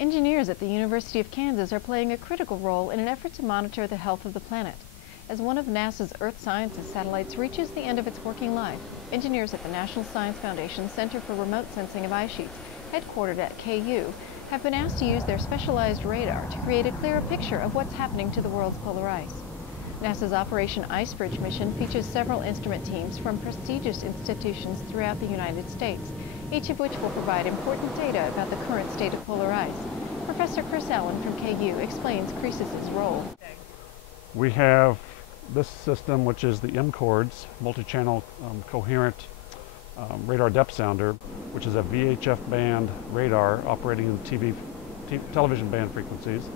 Engineers at the University of Kansas are playing a critical role in an effort to monitor the health of the planet. As one of NASA's Earth Sciences satellites reaches the end of its working life, engineers at the National Science Foundation's Center for Remote Sensing of Ice Sheets, headquartered at KU, have been asked to use their specialized radar to create a clearer picture of what's happening to the world's polar ice. NASA's Operation Icebridge mission features several instrument teams from prestigious institutions throughout the United States, each of which will provide important data about the current state of polar ice. Professor Chris Allen from KU explains CReSIS's role. We have this system, which is the MCORDS, multi-channel coherent radar depth sounder, which is a VHF band radar operating in television band frequencies.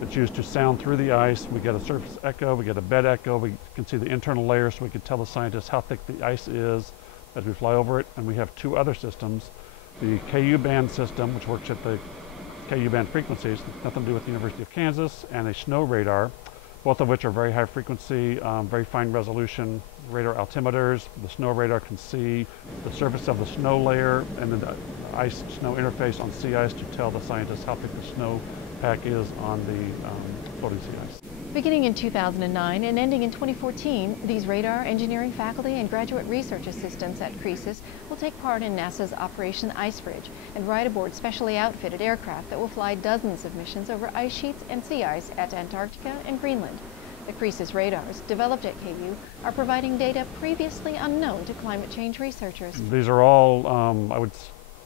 It's used to sound through the ice. We get a surface echo, we get a bed echo, we can see the internal layers so we can tell the scientists how thick the ice is as we fly over it. And we have two other systems. The KU band system, which works at the KU band frequencies, nothing to do with the University of Kansas, and a snow radar, both of which are very high frequency, very fine resolution radar altimeters. The snow radar can see the surface of the snow layer and the ice-snow interface on sea ice to tell the scientists how thick the snow pack is on the floating sea ice. Beginning in 2009 and ending in 2014, these radar engineering faculty and graduate research assistants at CReSIS will take part in NASA's Operation Icebridge and ride aboard specially outfitted aircraft that will fly dozens of missions over ice sheets and sea ice at Antarctica and Greenland. The CReSIS radars, developed at KU, are providing data previously unknown to climate change researchers. These are all, I would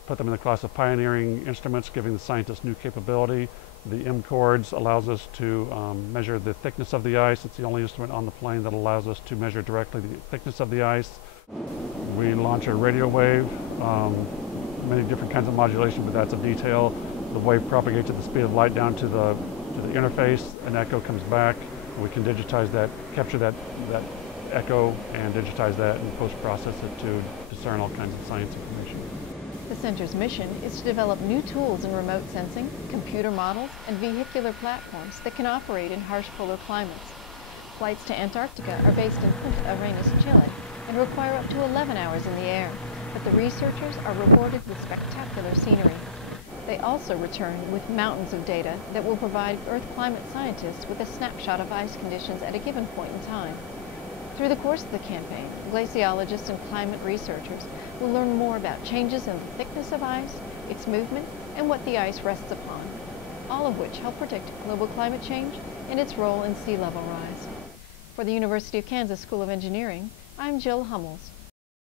put them in the class of pioneering instruments, giving the scientists new capability. The MCORDS allows us to measure the thickness of the ice. It's the only instrument on the plane that allows us to measure directly the thickness of the ice. We launch a radio wave, many different kinds of modulation, but that's a detail. The wave propagates at the speed of light down to the interface. An echo comes back. We can digitize that, capture that echo and digitize that and post-process it to discern all kinds of science information. The center's mission is to develop new tools in remote sensing, computer models, and vehicular platforms that can operate in harsh polar climates. Flights to Antarctica are based in Punta Arenas, Chile, and require up to 11 hours in the air, but the researchers are rewarded with spectacular scenery. They also return with mountains of data that will provide Earth climate scientists with a snapshot of ice conditions at a given point in time. Through the course of the campaign, glaciologists and climate researchers will learn more about changes in the thickness of ice, its movement, and what the ice rests upon, all of which help predict global climate change and its role in sea level rise. For the University of Kansas School of Engineering, I'm Jill Hummels.